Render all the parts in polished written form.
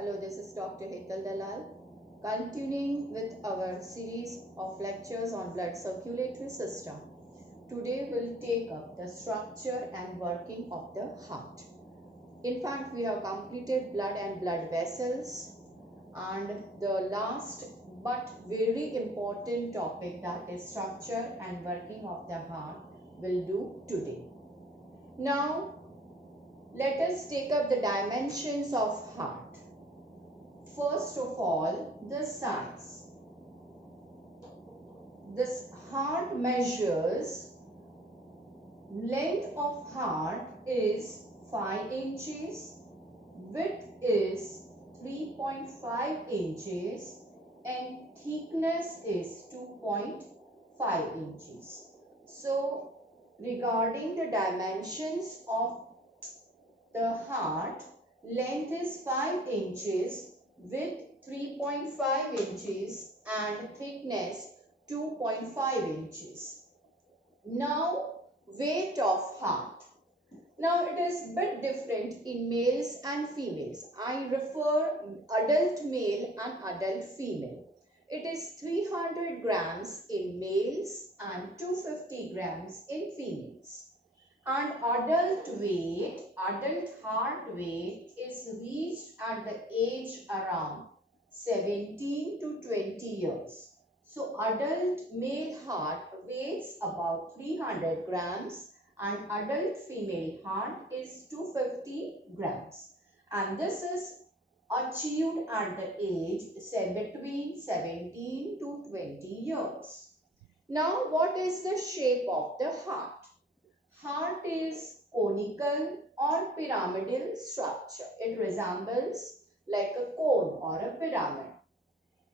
Hello, this is Dr. Hetal Dalal. Continuing with our series of lectures on blood circulatory system. Today we'll take up the structure and working of the heart. In fact, we have completed blood and blood vessels, and the last but very important topic, that is structure and working of the heart, we'll do today. Now, let us take up the dimensions of heart. First of all, the size. This heart measures, length of heart is 5 inches, width is 3.5 inches and thickness is 2.5 inches. So, regarding the dimensions of the heart, length is 5 inches, width 3.5 inches and thickness 2.5 inches. Now, weight of heart. Now, it is bit different in males and females. I refer adult male and adult female. It is 300 grams in males and 250 grams in females. And adult heart weight is reached at the age around 17 to 20 years. So, adult male heart weighs about 300 grams and adult female heart is 250 grams. And this is achieved at the age between 17 to 20 years. Now, what is the shape of the heart? Heart is conical or pyramidal structure. It resembles like a cone or a pyramid.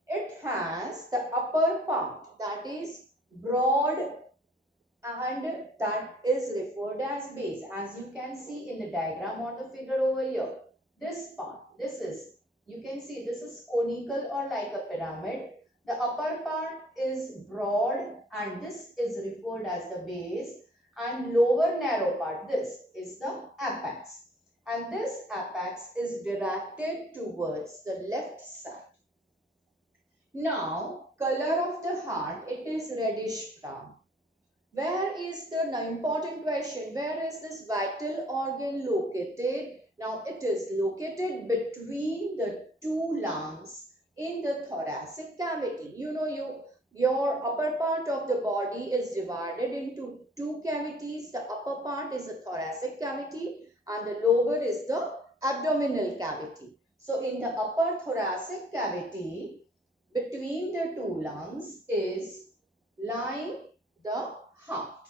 It has the upper part that is broad and that is referred as base. As you can see in the diagram or the figure over here, this part, you can see this is conical or like a pyramid. The upper part is broad and this is referred as the base, and lower narrow part, this is the apex, and this apex is directed towards the left side. Now, color of the heart, it is reddish brown. Where is the important question, where is this vital organ located? Now, it is located between the two lungs in the thoracic cavity. You know, your upper part of the body is divided into two cavities. The upper part is the thoracic cavity and the lower is the abdominal cavity. So, in the upper thoracic cavity, between the two lungs is lying the heart.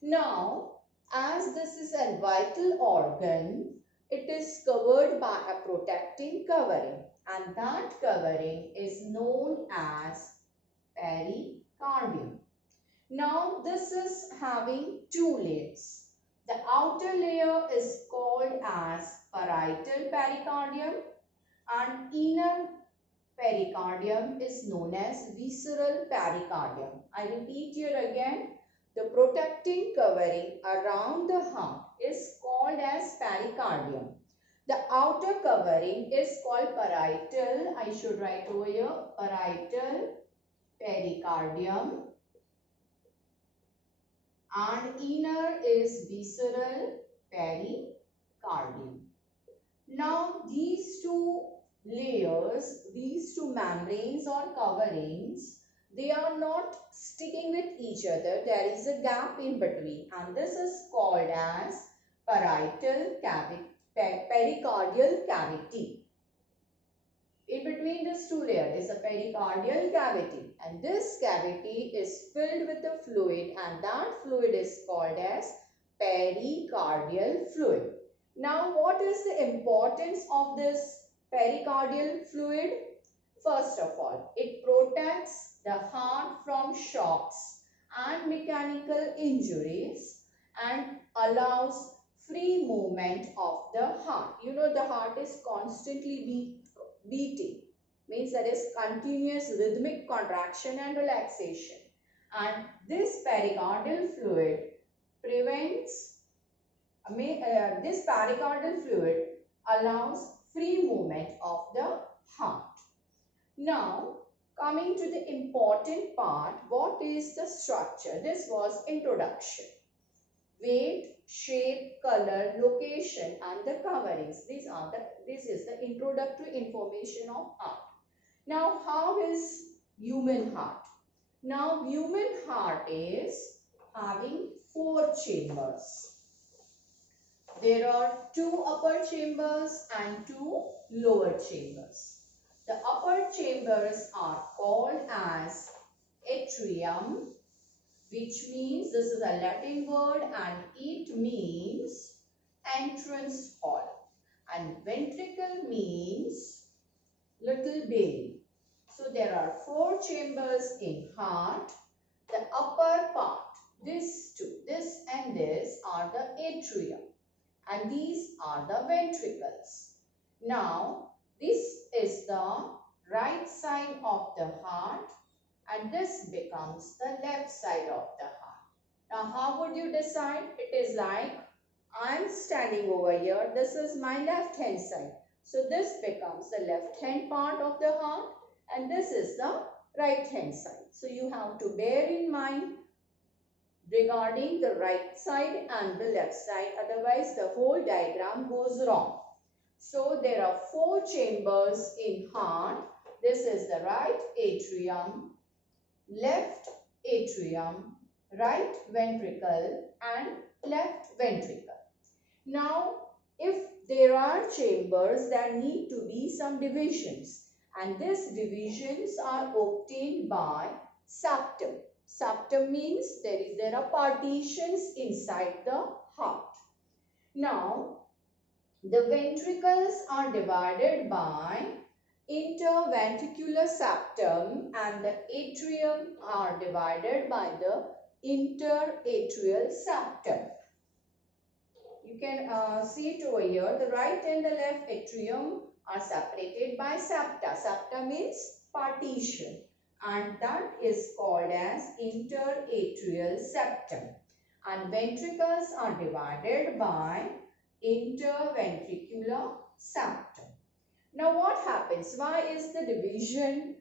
Now, as this is a vital organ, it is covered by a protecting covering, and that covering is known as pericardium. Now, this is having two layers. The outer layer is called as parietal pericardium and inner pericardium is known as visceral pericardium. I repeat here again, the protecting covering around the heart is called as pericardium. The outer covering is called parietal. I should write over here, parietal pericardium, and inner is visceral pericardium. Now, these two layers, these two membranes or coverings, they are not sticking with each other. There is a gap in between, and this is called as parietal cavity, pericardial cavity. In between these two layers is a pericardial cavity, and this cavity is filled with the fluid, and that fluid is called as pericardial fluid. Now, what is the importance of this pericardial fluid? First of all, it protects the heart from shocks and mechanical injuries and allows free movement of the heart. You know, the heart is constantly beating, means there is continuous rhythmic contraction and relaxation, and this pericardial fluid prevents this pericardial fluid allows free movement of the heart. Now, coming to the important part, what is the structure? This was introduction. Weight, shape, color, location and the coverings. This is the introductory information of heart. Now, how is human heart? Now, human heart is having 4 chambers. There are 2 upper chambers and 2 lower chambers. The upper chambers are called as atrium, which means, this is a Latin word and it means entrance hall, and ventricle means little belly. So there are 4 chambers in heart. The upper part, this and this are the atrium and these are the ventricles. Now this is the right side of the heart and this becomes the left side of the heart. Now how would you decide? It is like I am standing over here. This is my left hand side. So this becomes the left hand part of the heart and this is the right hand side. So you have to bear in mind regarding the right side and the left side, otherwise the whole diagram goes wrong. So there are 4 chambers in heart. This is the right atrium, left atrium, right ventricle and left ventricle. Now if there are chambers, there need to be some divisions and these divisions are obtained by septum. Septum means there are partitions inside the heart. Now, the ventricles are divided by interventricular septum and the atrium are divided by the interatrial septum. You can see it over here. The right and the left atrium are separated by septa. Septa means partition, and that is called as interatrial septum. And ventricles are divided by interventricular septum. Now what happens? Why is the division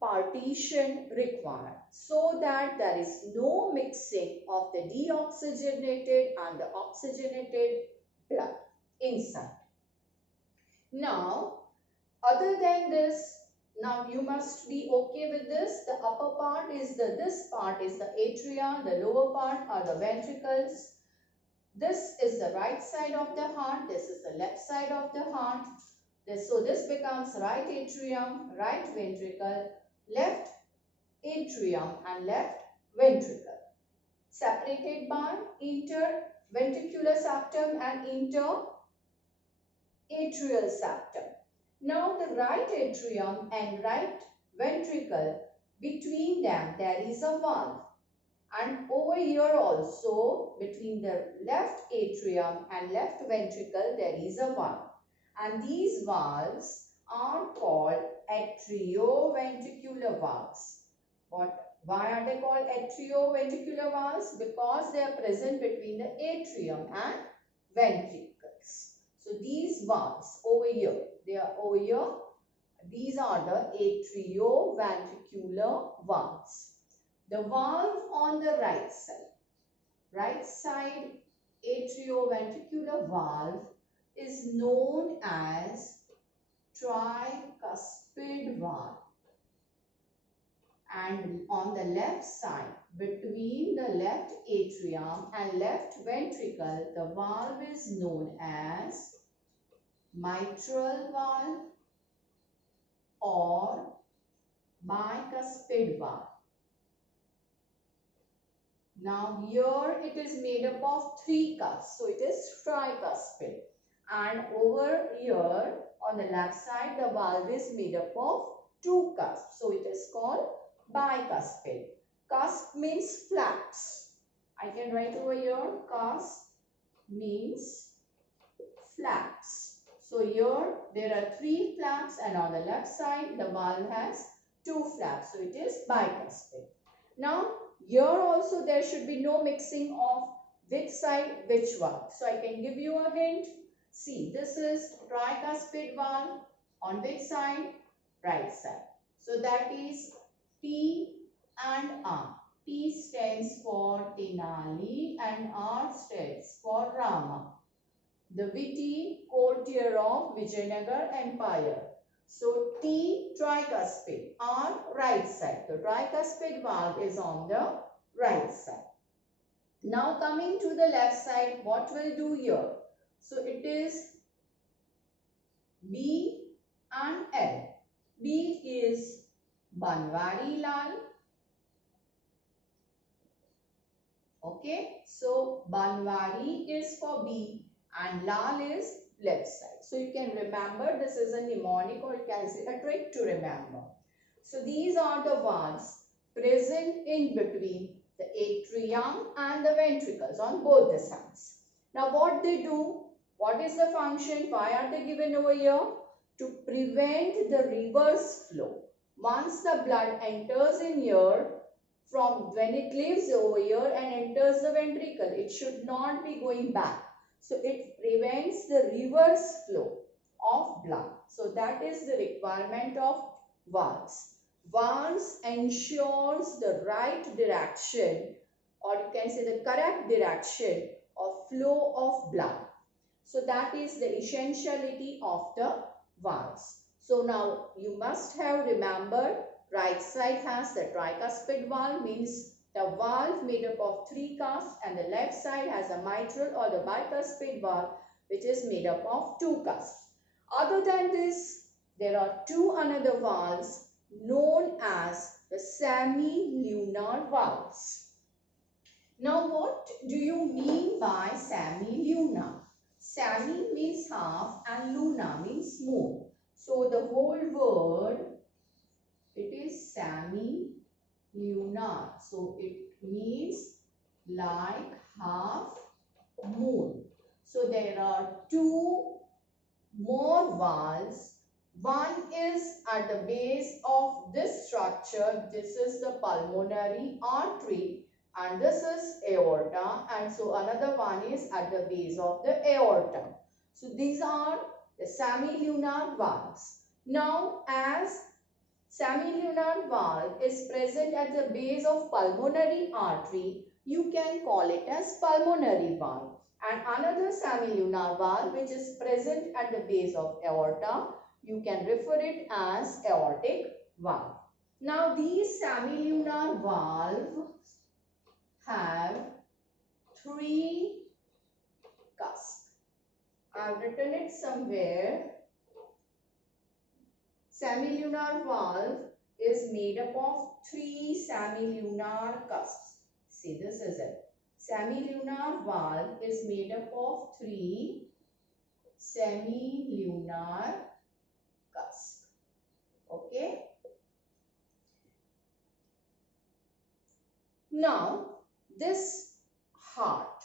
partition required? So that there is no mixing of the deoxygenated and the oxygenated blood inside. Now, other than this, now you must be okay with this. The upper part is this part is the atria, the lower part are the ventricles. This is the right side of the heart, this is the left side of the heart. So this becomes right atrium, right ventricle, left atrium and left ventricle, separated by interventricular septum and interatrial septum. Now the right atrium and right ventricle, between them there is a valve, and over here also between the left atrium and left ventricle there is a valve, and these valves are called atrioventricular valves. Why are they called atrioventricular valves? Because they are present between the atrium and ventricles. So these valves over here, they are over here. These are the atrioventricular valves. The valve on the right side atrioventricular valve is known as tricuspid valve. And on the left side, between the left atrium and left ventricle, the valve is known as mitral valve or bicuspid valve. Now here it is made up of 3 cusps, so it is tricuspid. And over here on the left side, the valve is made up of 2 cusps, so it is called bicuspid. Cusp means flaps. I can write over here, cusp means flaps. So here there are 3 flaps and on the left side the valve has 2 flaps, so it is bicuspid. Now here also there should be no mixing of which side which valve. So I can give you a hint. See, this is tricuspid valve. On which side? Right side. So that is T and R. T stands for Tenali and R stands for Rama, the witty courtier of Vijayanagar Empire. So T tricuspid, R right side. The tricuspid valve is on the right side. Now coming to the left side, what will do here? So it is B and L. B is Banwari Lal. Okay, so Banwari is for B and Lal is left side. So you can remember this is a mnemonic, or you can say a trick to remember. So these are the valves present in between the atrium and the ventricles on both the sides. Now what they do? What is the function? Why are they given over here? To prevent the reverse flow. Once the blood enters in here, from when it leaves over here and enters the ventricle, it should not be going back. So it prevents the reverse flow of blood. So that is the requirement of valves. Valves ensures the right direction, or you can say the correct direction of flow of blood. So that is the essentiality of the valves. So now you must have remembered, right side has the tricuspid valve, means the valve made up of 3 cusps, and the left side has a mitral or the bicuspid valve, which is made up of 2 cusps. Other than this, there are 2 another valves known as the semilunar valves. Now what do you mean by semilunar? Semi means half and luna means moon. So the whole word, it is semi-lunar. So it means like half moon. So there are 2 more valves. One is at the base of this structure. This is the pulmonary artery and this is aorta, and so another one is at the base of the aorta. So these are the semilunar valves. Now as semilunar valve is present at the base of pulmonary artery, you can call it as pulmonary valve. And another semilunar valve which is present at the base of aorta, you can refer it as aortic valve. Now these semilunar valves have 3 cusps. I have written it somewhere. Semilunar valve is made up of 3 semilunar cusps. See, this is it. Semilunar valve is made up of 3 semilunar cusps. Okay. Now, this heart,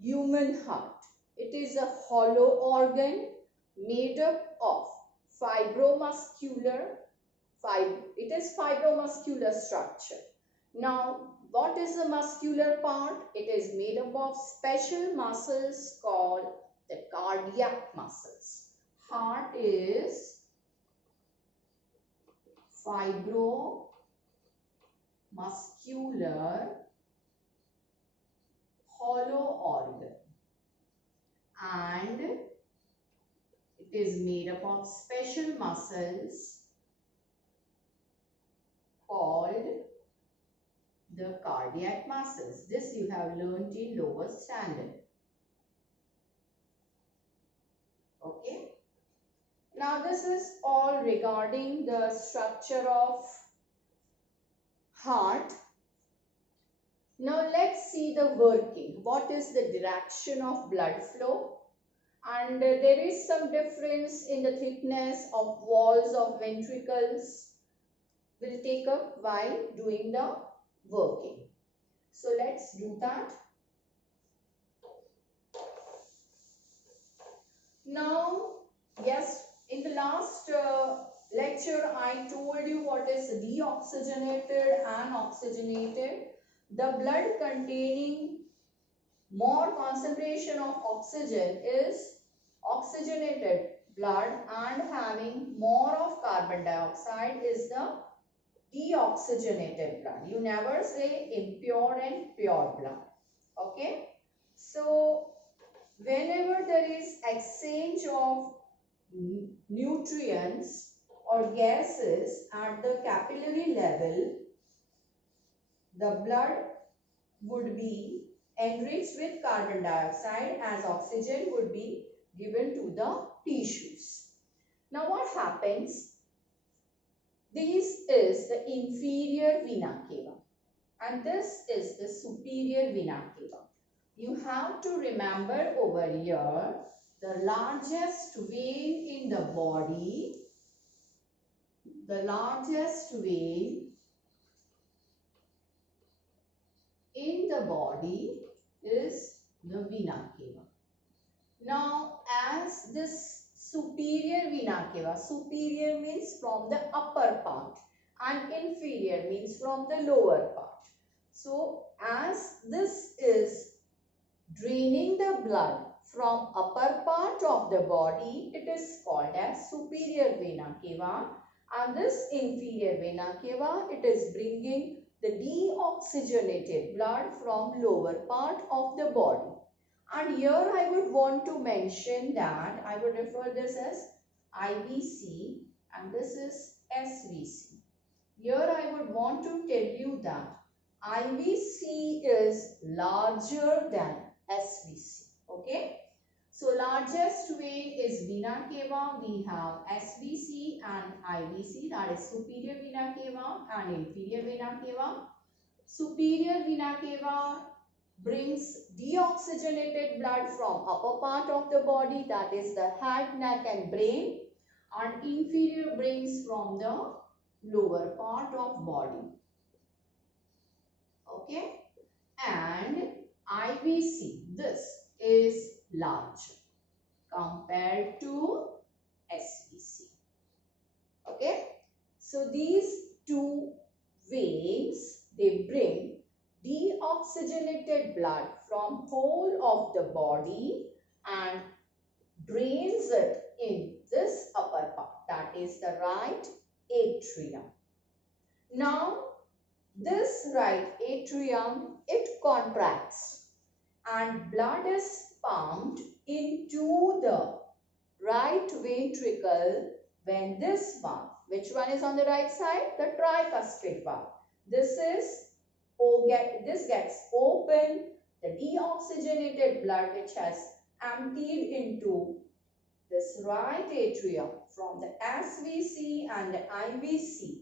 human heart, it is a hollow organ made up of fibromuscular structure. Now, what is the muscular part? It is made up of special muscles called the cardiac muscles. Heart is fibromuscular hollow organ, and it is made up of special muscles called the cardiac muscles. This you have learnt in lower standard. Okay. Now this is all regarding the structure of heart. Now let's see the working. What is the direction of blood flow? And there is some difference in the thickness of walls of ventricles. We'll take up while doing the working. So let's do that. Now, yes, in the last lecture I told you what is deoxygenated and oxygenated. The blood containing more concentration of oxygen is oxygenated blood and having more of carbon dioxide is the deoxygenated blood. You never say impure and pure blood. Okay. So whenever there is exchange of nutrients or gases at the capillary level, the blood would be enriched with carbon dioxide as oxygen would be given to the tissues. Now what happens? This is the inferior vena cava and this is the superior vena cava. You have to remember over here the largest vein in the body, the largest vein in the body is the vena cava. Now, as this superior vena cava, superior means from the upper part and inferior means from the lower part. So, as this is draining the blood from upper part of the body, it is called as superior vena cava, and this inferior vena cava, it is bringing the deoxygenated blood from lower part of the body. And here I would want to mention that I would refer this as IVC and this is SVC. Here I would want to tell you that IVC is larger than SVC. Okay. So largest vein is vena cava. We have SVC and IVC, that is superior vena cava and inferior vena cava. Superior vena cava brings deoxygenated blood from upper part of the body, that is the head, neck and brain, and inferior brings from the lower part of body. Okay, and IVC, this is larger compared to SVC. Okay, so these two veins, they bring deoxygenated blood from whole of the body and drains it in this upper part, that is the right atrium. Now this right atrium, it contracts and blood is pumped into the right ventricle when this valve, which one is on the right side? The tricuspid valve. This gets open, the deoxygenated blood which has emptied into this right atrium from the SVC and the IVC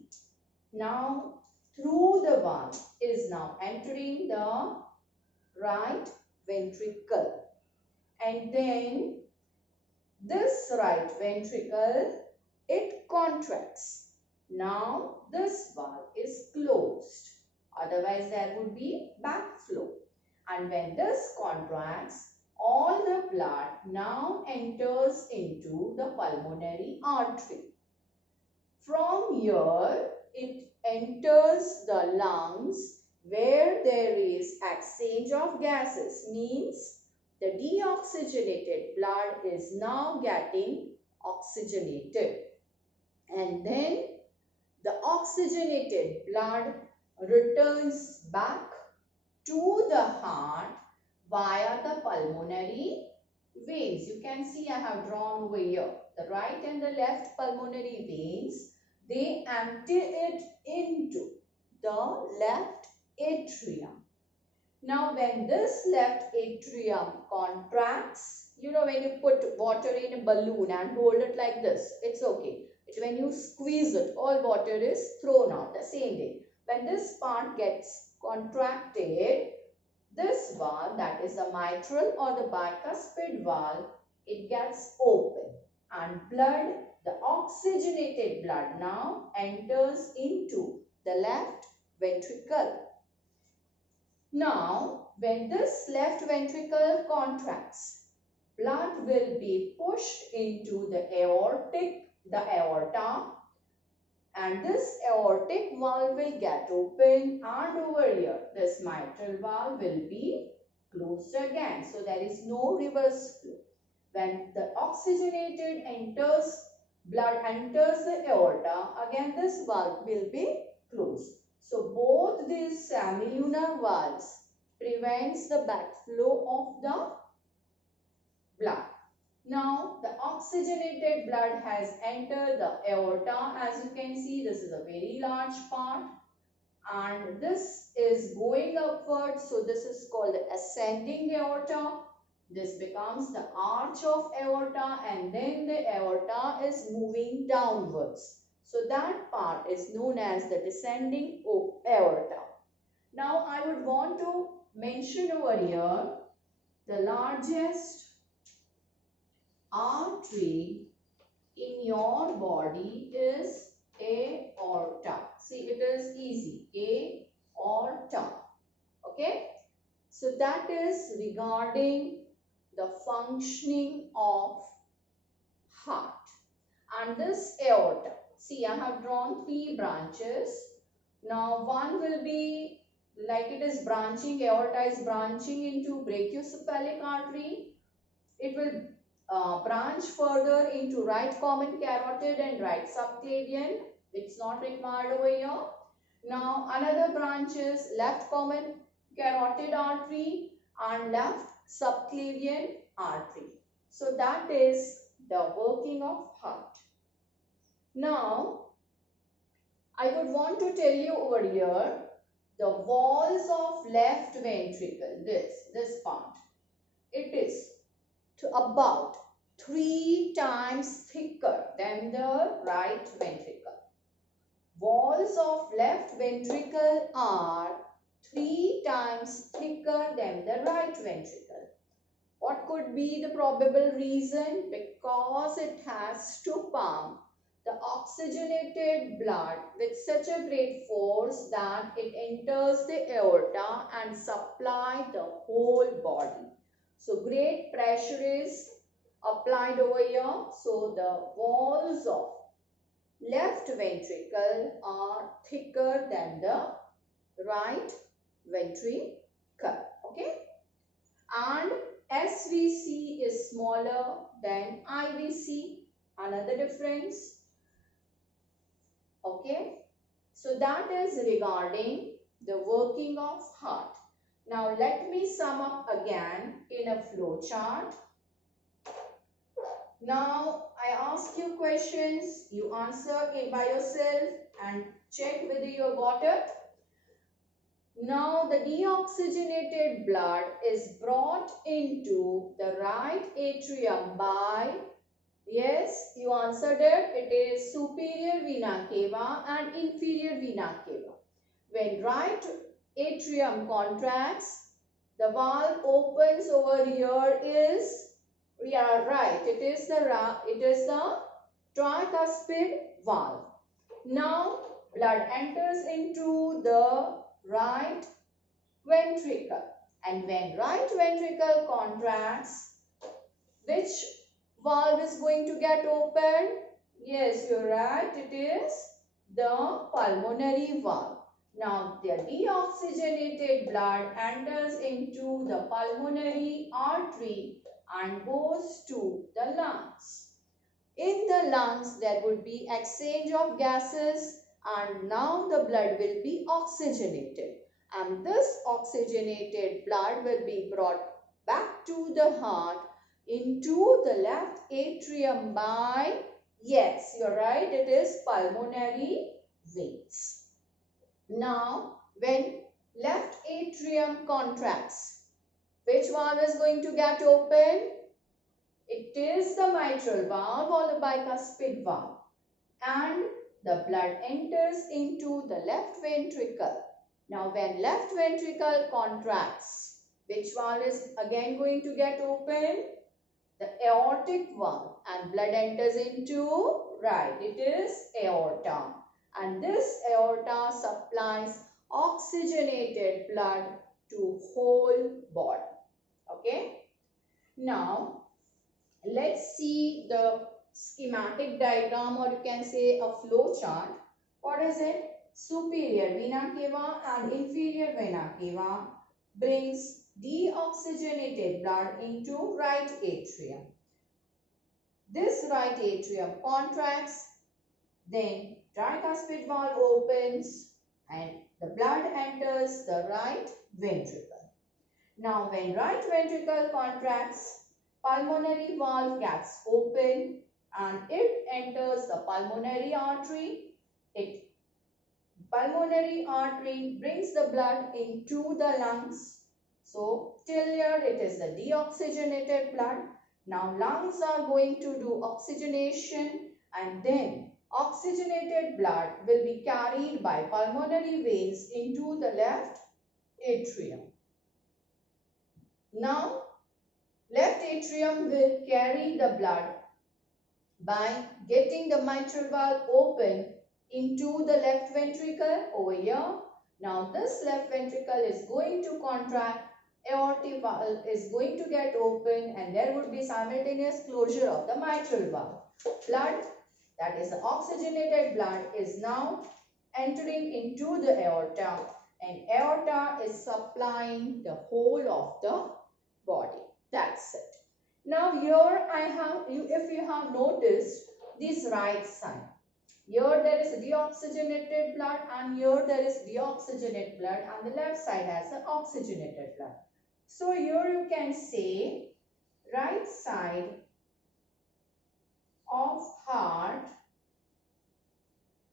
now through the valve is now entering the right ventricle, and then this right ventricle, it contracts. Now this valve is closed, otherwise there would be backflow, and when this contracts, all the blood now enters into the pulmonary artery. From here it enters the lungs where there is exchange of gases, means the deoxygenated blood is now getting oxygenated, and then the oxygenated blood returns back to the heart via the pulmonary veins. You can see I have drawn over here the right and the left pulmonary veins. They empty it into the left atrium. Now when this left atrium contracts, you know, when you put water in a balloon and hold it like this, it's okay. But when you squeeze it, all water is thrown out the same way. When this part gets contracted, this valve, that is the mitral or the bicuspid valve, it gets open and blood, the oxygenated blood now enters into the left ventricle. Now, when this left ventricle contracts, blood will be pushed into the aorta, and this aortic valve will get open, and over here this mitral valve will be closed again. So there is no reverse flow. when the oxygenated blood enters the aorta, again this valve will be closed. So both these semilunar valves prevents the backflow of the blood. Now the oxygenated blood has entered the aorta. As you can see, this is a very large part and this is going upwards. So this is called the ascending aorta. This becomes the arch of aorta and then the aorta is moving downwards. So that part is known as the descending aorta. Now I would want to mention over here the largest artery in your body is aorta. See, it is easy. Aorta. Okay. So that is regarding the functioning of heart. And this aorta. See, I have drawn 3 branches. Now one will be like it is branching, aorta is branching into brachiocephalic artery. It will branch further into right common carotid and right subclavian. It's not required over here. Now another branch is left common carotid artery and left subclavian artery. So that is the working of heart. Now I would want to tell you over here the walls of left ventricle, this part, it is to about 3 times thicker than the right ventricle. Walls of left ventricle are 3 times thicker than the right ventricle. What could be the probable reason? Because it has to pump the oxygenated blood with such a great force that it enters the aorta and supply the whole body. So great pressure is applied over here. So the walls of left ventricle are thicker than the right ventricle. Okay. And SVC is smaller than IVC. Another difference. Okay. So that is regarding the working of heart. Now let me sum up again in a flow chart. Now I ask you questions, you answer it by yourself and check whether you have got it. Now the deoxygenated blood is brought into the right atrium by, yes, you answered it, it is superior vena cava and inferior vena cava. When right atrium contracts, the valve opens over here is, yeah, right, it is the tricuspid valve. Now blood enters into the right ventricle, and when right ventricle contracts, which valve is going to get open? Yes, you're right, it is the pulmonary valve. Now the deoxygenated blood enters into the pulmonary artery and goes to the lungs. In the lungs there would be exchange of gases and now the blood will be oxygenated, and this oxygenated blood will be brought back to the heart into the left atrium by, yes, you're right, it is pulmonary veins. Now when left atrium contracts, which valve is going to get open? It is the mitral valve or the bicuspid valve, and the blood enters into the left ventricle. Now when left ventricle contracts, which valve is again going to get open? The aortic valve, and blood enters into, right, it is aorta, and this aorta supplies oxygenated blood to whole body. Okay. Now let's see the schematic diagram, or you can say a flow chart. What is it? Superior vena cava and inferior vena cava brings deoxygenated blood into right atrium. This right atrium contracts, then tricuspid valve opens and the blood enters the right ventricle. Now when right ventricle contracts, pulmonary valve gets open and it enters the pulmonary artery. Pulmonary artery brings the blood into the lungs. So till here it is the deoxygenated blood. Now lungs are going to do oxygenation and then oxygenated blood will be carried by pulmonary veins into the left atrium. Now left atrium will carry the blood by getting the mitral valve open into the left ventricle over here. Now this left ventricle is going to contract, aortic valve is going to get open and there would be simultaneous closure of the mitral valve. Blood, that is the oxygenated blood, is now entering into the aorta and aorta is supplying the whole of the body. That's it. Now here I have, if you have noticed this right side, here there is deoxygenated blood and here there is deoxygenated blood and the left side has the oxygenated blood. So here you can say right side of heart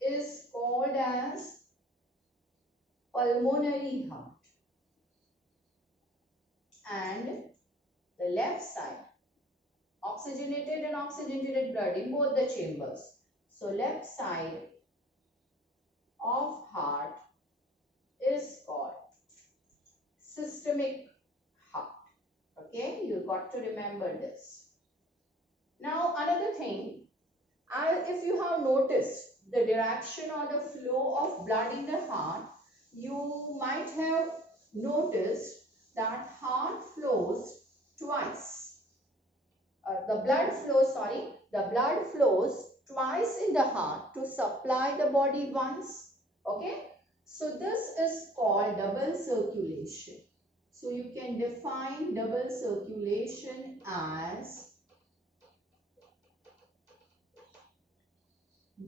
is called as pulmonary heart and the left side oxygenated and oxygenated blood in both the chambers. So left side of heart is called systemic heart. Okay, you got to remember this. Now another thing, if you have noticed the direction or the flow of blood in the heart, you might have noticed that heart flows twice. The blood flows twice in the heart to supply the body once. Okay, so this is called double circulation. So you can define double circulation as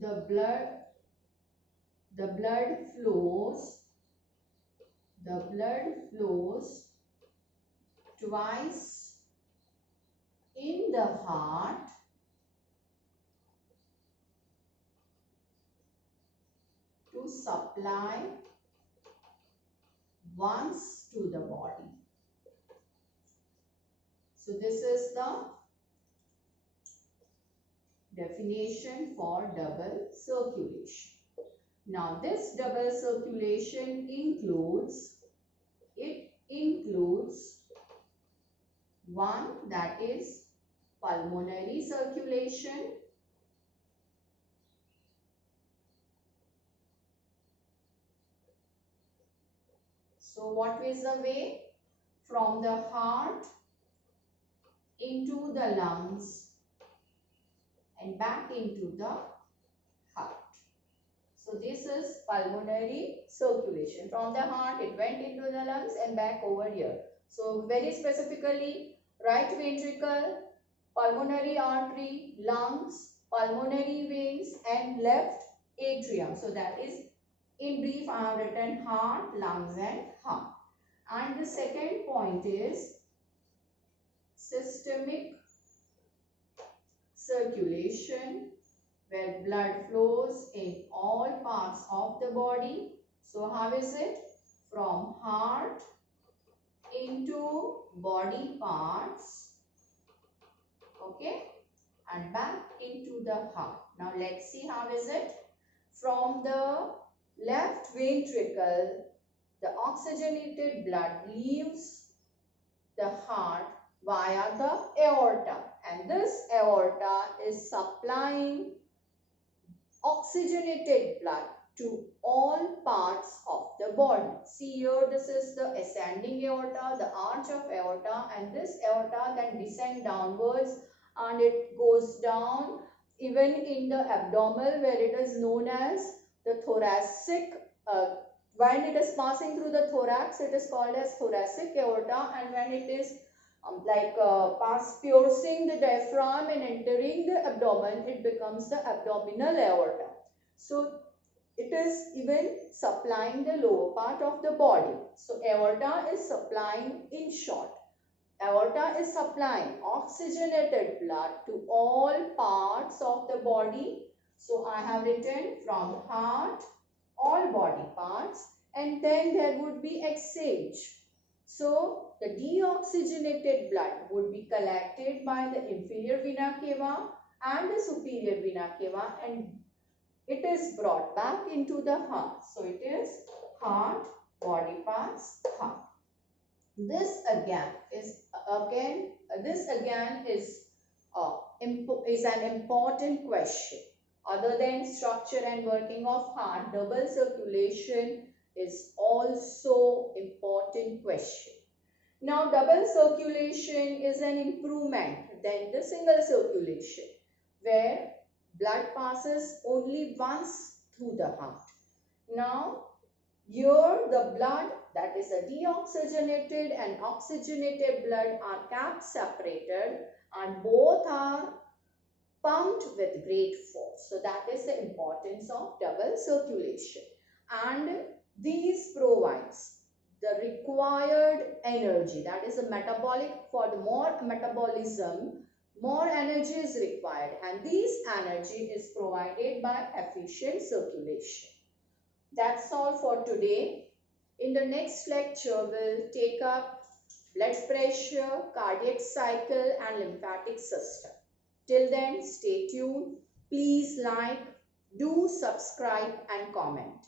the blood flows twice in the heart to supply once to the body. So this is the definition for double circulation. Now this double circulation includes one, that is pulmonary circulation, so what is the way? From the heart into the lungs and back into the heart. So this is pulmonary circulation. From the heart it went into the lungs and back over here. So very specifically, right ventricle, pulmonary artery, lungs, pulmonary veins and left atrium. So that is, in brief, I have written heart, lungs and heart. And the second point is systemic circulation, where blood flows in all parts of the body. So how is it? From heart into body parts, okay, and back into the heart. Now let's see how is it. From the left ventricle, the oxygenated blood leaves the heart via the aorta, and this aorta is supplying oxygenated blood to all parts of the body. See here, this is the ascending aorta, the arch of aorta, and this aorta can descend downwards and it goes down even in the abdomen, where it is known as the thoracic. When it is passing through the thorax, it is called as thoracic aorta, and when it is past piercing the diaphragm and entering the abdomen, it becomes the abdominal aorta. So it is even supplying the lower part of the body. So aorta is supplying, in short, aorta is supplying oxygenated blood to all parts of the body. So I have written from heart, all body parts, and then there would be exchange. So the deoxygenated blood would be collected by the inferior vena cava and the superior vena cava, and it is brought back into the heart. So it is heart, body parts, heart. This again is an important question. Other than structure and working of heart, double circulation is also important question. Now, double circulation is an improvement than the single circulation, where blood passes only once through the heart. Now, here the blood, that is a deoxygenated and oxygenated blood, are kept separated and both are pumped with great force. So that is the importance of double circulation. And these provides the required energy, that is a metabolic, for the more metabolism, more energy is required, and this energy is provided by efficient circulation. That's all for today. In the next lecture, we'll take up blood pressure, cardiac cycle and lymphatic system. Till then, stay tuned. Please like, do subscribe and comment.